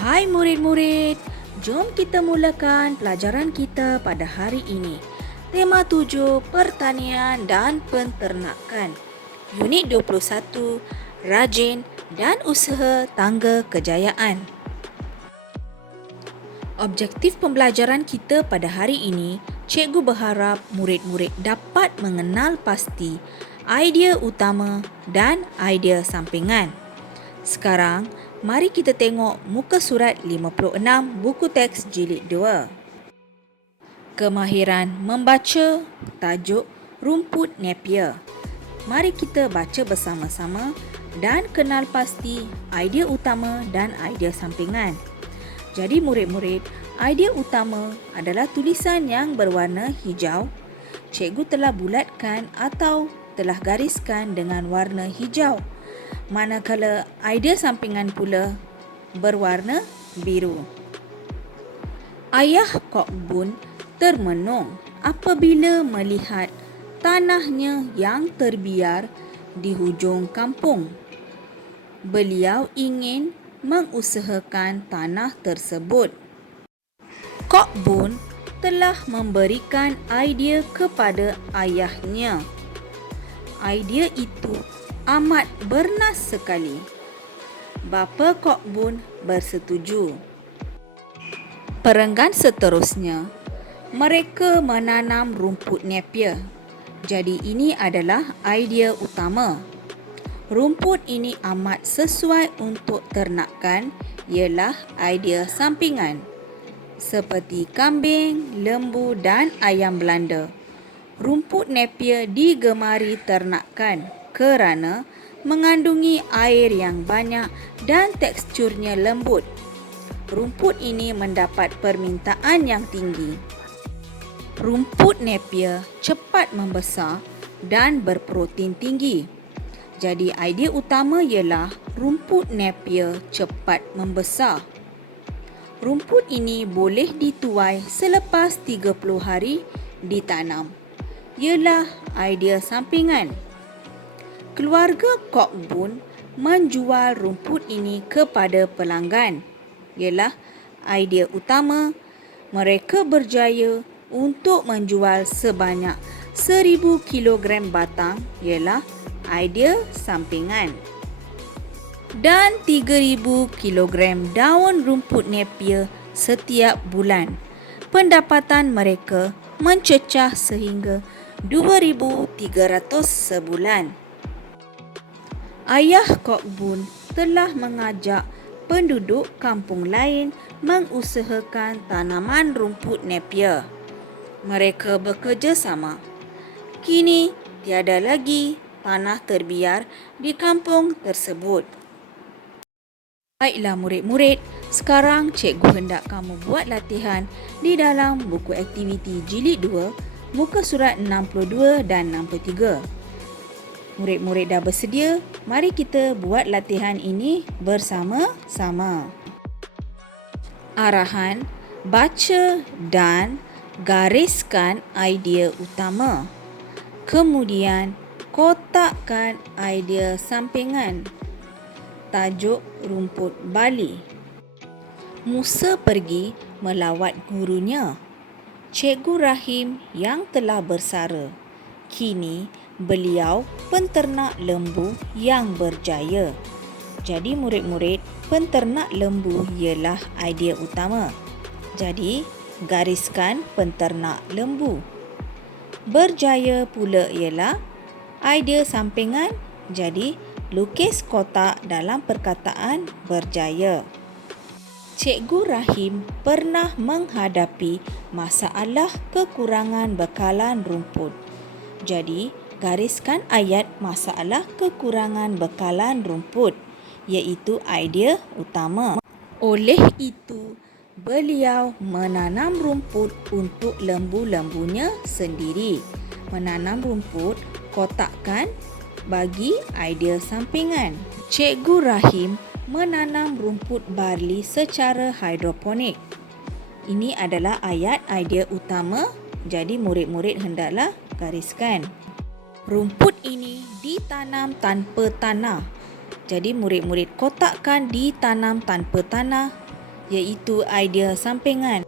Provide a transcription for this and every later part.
Hai murid-murid, jom kita mulakan pelajaran kita pada hari ini. Tema 7, Pertanian dan Penternakan. Unit 21, Rajin dan Usaha Tangga Kejayaan. Objektif pembelajaran kita pada hari ini, cikgu berharap murid-murid dapat mengenal pasti idea utama dan idea sampingan. Sekarang, mari kita tengok muka surat 56 buku teks jilid 2. Kemahiran membaca, tajuk Rumput Napier. Mari kita baca bersama-sama dan kenal pasti idea utama dan idea sampingan. Jadi murid-murid, idea utama adalah tulisan yang berwarna hijau. Cikgu telah bulatkan atau telah gariskan dengan warna hijau. Manakala idea sampingan pula berwarna biru. Ayah Kok Bun termenung apabila melihat tanahnya yang terbiar di hujung kampung. Beliau ingin mengusahakan tanah tersebut. Kok Bun telah memberikan idea kepada ayahnya. Idea itu amat bernas sekali. Bapa Kok Bun bersetuju. Perenggan seterusnya, mereka menanam rumput napier. Jadi ini adalah idea utama. Rumput ini amat sesuai untuk ternakan ialah idea sampingan. Seperti kambing, lembu dan ayam Belanda. Rumput napier digemari ternakan kerana mengandungi air yang banyak dan teksturnya lembut. Rumput ini mendapat permintaan yang tinggi. Rumput napier cepat membesar dan berprotein tinggi. Jadi idea utama ialah rumput napier cepat membesar. Rumput ini boleh dituai selepas 30 hari ditanam. Ialah idea sampingan. Keluarga Kok Bun menjual rumput ini kepada pelanggan. Ialah idea utama. Mereka berjaya untuk menjual sebanyak 1000 kilogram batang. Ialah idea sampingan. Dan 3000 kilogram daun rumput napier setiap bulan. Pendapatan mereka mencecah sehingga 2300 sebulan. Ayah Kok Bun telah mengajak penduduk kampung lain mengusahakan tanaman rumput napier. Mereka bekerjasama. Kini tiada lagi tanah terbiar di kampung tersebut. Baiklah murid-murid, sekarang cikgu hendak kamu buat latihan di dalam buku aktiviti jilid 2, muka surat 62 dan 63. Murid-murid dah bersedia? Mari kita buat latihan ini bersama-sama. Arahan, baca dan gariskan idea utama. Kemudian, kotakkan idea sampingan. Tajuk rumput Bali. Musa pergi melawat gurunya, Cikgu Rahim yang telah bersara. Kini beliau penternak lembu yang berjaya. Jadi murid-murid, penternak lembu ialah idea utama. Jadi gariskan penternak lembu. Berjaya pula ialah idea sampingan. Jadi lukis kotak dalam perkataan berjaya. Cikgu Rahim pernah menghadapi masalah kekurangan bekalan rumput. Jadi, gariskan ayat masalah kekurangan bekalan rumput, iaitu idea utama. Oleh itu, beliau menanam rumput untuk lembu-lembunya sendiri. Menanam rumput, kotakkan bagi idea sampingan. Cikgu Rahim menanam rumput barli secara hidroponik. Ini adalah ayat idea utama, jadi murid-murid hendaklah gariskan. Rumput ini ditanam tanpa tanah. Jadi murid-murid kotakkan ditanam tanpa tanah. iaitu idea sampingan.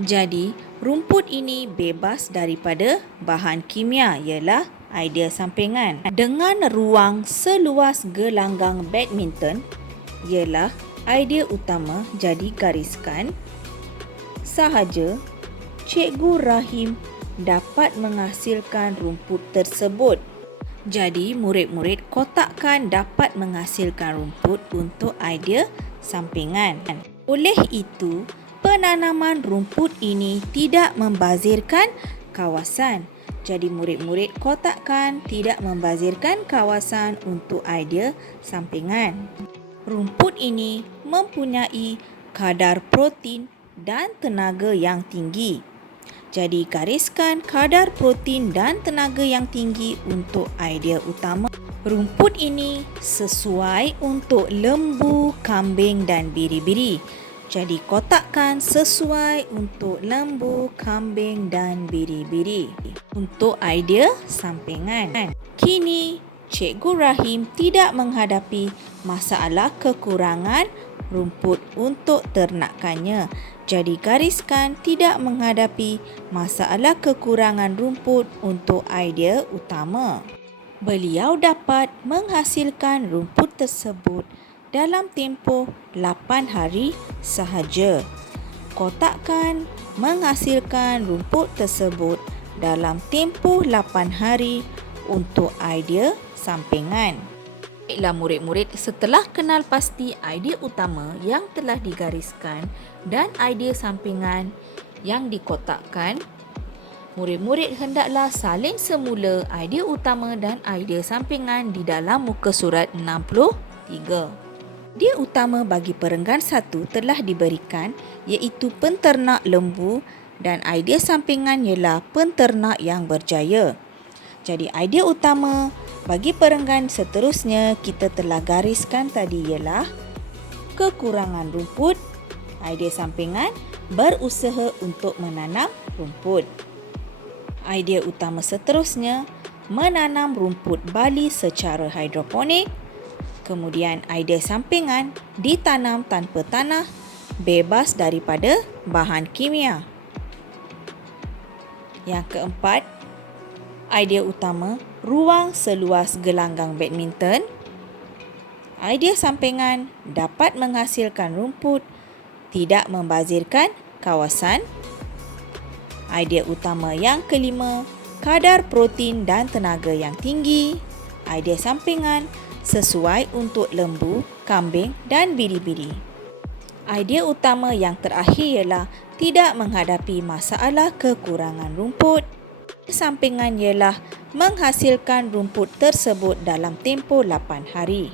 Jadi, rumput ini bebas daripada bahan kimia ialah idea sampingan. Dengan ruang seluas gelanggang badminton ialah idea utama, jadi gariskan sahaja Cikgu Rahim dapat menghasilkan rumput tersebut. Jadi, murid-murid kotakkan dapat menghasilkan rumput untuk idea sampingan. Oleh itu, penanaman rumput ini tidak membazirkan kawasan. Jadi, murid-murid kotakkan tidak membazirkan kawasan untuk idea sampingan. Rumput ini mempunyai kadar protein dan tenaga yang tinggi. Jadi, gariskan kadar protein dan tenaga yang tinggi untuk idea utama. Rumput ini sesuai untuk lembu, kambing dan biri-biri. Jadi, kotakkan sesuai untuk lembu, kambing dan biri-biri. Untuk idea sampingan. Kini, Cikgu Rahim tidak menghadapi masalah kekurangan rumput untuk ternakannya. Jadi, gariskan tidak menghadapi masalah kekurangan rumput untuk idea utama. Beliau dapat menghasilkan rumput tersebut dalam tempoh 8 hari sahaja. Kotakkan menghasilkan rumput tersebut dalam tempoh 8 hari untuk idea sampingan. Baiklah murid-murid, setelah kenal pasti idea utama yang telah digariskan dan idea sampingan yang dikotakkan, murid-murid hendaklah salin semula idea utama dan idea sampingan di dalam muka surat 63. Idea utama bagi perenggan 1 telah diberikan iaitu penternak lembu dan idea sampingan ialah penternak yang berjaya. Jadi idea utama bagi perenggan seterusnya kita telah gariskan tadi ialah kekurangan rumput. Idea sampingan berusaha untuk menanam rumput. Idea utama seterusnya menanam rumput bali secara hidroponik. Kemudian idea sampingan ditanam tanpa tanah, bebas daripada bahan kimia. Yang keempat, idea utama ruang seluas gelanggang badminton. Idea sampingan dapat menghasilkan rumput, tidak membazirkan kawasan. Idea utama yang kelima, kadar protein dan tenaga yang tinggi. Idea sampingan sesuai untuk lembu, kambing dan biri-biri. Idea utama yang terakhir ialah tidak menghadapi masalah kekurangan rumput. Sampingan ialah menghasilkan rumput tersebut dalam tempoh 8 hari.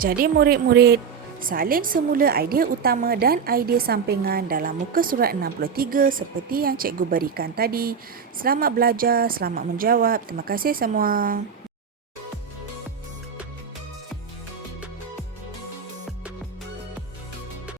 Jadi murid-murid, salin semula idea utama dan idea sampingan dalam muka surat 63 seperti yang cikgu berikan tadi. Selamat belajar, selamat menjawab. Terima kasih semua.